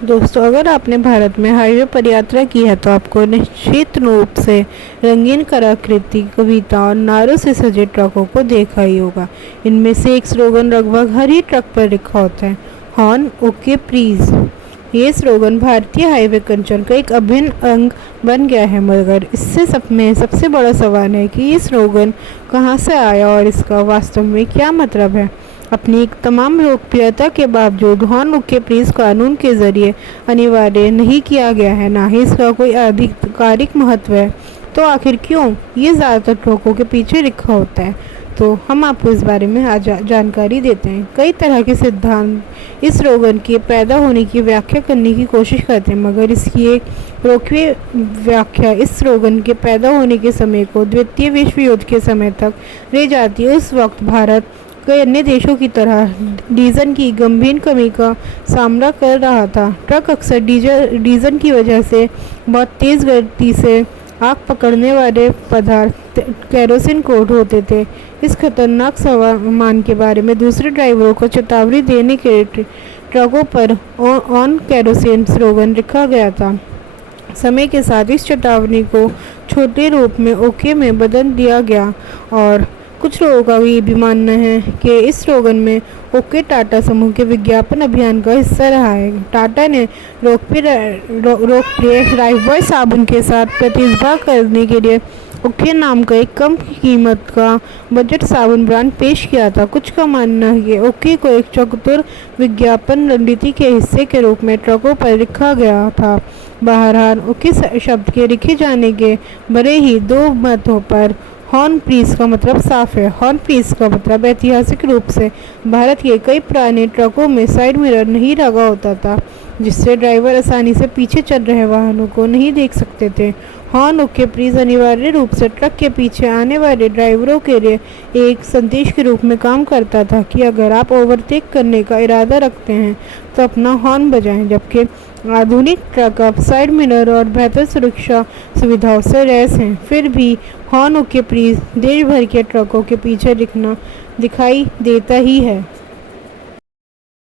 दोस्तों, अगर आपने भारत में हाईवे पर यात्रा की है तो आपको निश्चित रूप से रंगीन कलाकृति, कविता और नारों से सजे ट्रकों को देखा ही होगा। इनमें से एक स्लोगन लगभग हर ही ट्रक पर लिखा होता है, हॉर्न ओके प्लीज। ये स्लोगन भारतीय हाईवे कल्चर का एक अभिन्न अंग बन गया है, मगर इससे सबसे बड़ा सवाल है कि ये स्लोगन कहाँ से आया और इसका वास्तव में क्या मतलब है। अपनी एक तमाम लोकप्रियता के बावजूद हॉर्न ओके प्लीज कानून के जरिए अनिवार्य नहीं किया गया है, ना ही इसका कोई आधिकारिक महत्व है। तो आखिर क्यों ये ज़्यादातर ट्रकों के पीछे लिखा होता है? तो हम आपको इस बारे में आज जानकारी देते हैं। कई तरह के सिद्धांत इस स्लोगन के पैदा होने की व्याख्या करने की कोशिश करते हैं, मगर इसकी एक रोकवी व्याख्या इस स्लोगन के पैदा होने के समय को द्वितीय विश्व युद्ध के समय तक ले जाती है। उस वक्त भारत कई अन्य देशों की तरह डीजल की गंभीर कमी का सामना कर रहा था। ट्रक अक्सर डीजल की वजह से बहुत तेज़ गति से आग पकड़ने वाले पदार्थ केरोसिन कोट होते थे। इस खतरनाक सामान के बारे में दूसरे ड्राइवरों को चेतावनी देने के लिए ट्रकों पर ऑन केरोसिन स्लोगन लिखा गया था। समय के साथ इस चेतावनी को छोटे रूप में ओके में बदल दिया गया और कुछ लोगों का ये भी मानना है कि इस स्लोगन में ओके टाटा समूह के विज्ञापन अभियान का हिस्सा रहा है। टाटा ने लोकप्रिय लाइफबॉय साबुन के साथ प्रतिस्पर्धा करने के लिए ओके नाम का एक कम कीमत का बजट साबुन ब्रांड पेश किया था। कुछ का मानना है कि ओके को एक चतुर विज्ञापन रणनीति के हिस्से के रूप में ट्रकों पर लिखा गया था। बहरहाल, ओके शब्द के लिखे जाने के बड़े ही दो मतों पर हॉर्न प्लीज का मतलब साफ है। हॉर्न प्लीज का मतलब ऐतिहासिक रूप से भारत के कई पुराने ट्रकों में साइड मिरर नहीं लगा होता था, जिससे ड्राइवर आसानी से पीछे चल रहे वाहनों को नहीं देख सकते थे। हॉर्न ओके प्लीज अनिवार्य रूप से ट्रक के पीछे आने वाले ड्राइवरों के लिए एक संदेश के रूप में काम करता था कि अगर आप ओवरटेक करने का इरादा रखते हैं तो अपना हॉर्न बजाएं। जबकि आधुनिक ट्रक अब साइड मिरर और बेहतर सुरक्षा सुविधाओं से लैस हैं, फिर भी हॉर्न ओके प्लीज देश भर के ट्रकों के पीछे दिखाई देता ही है।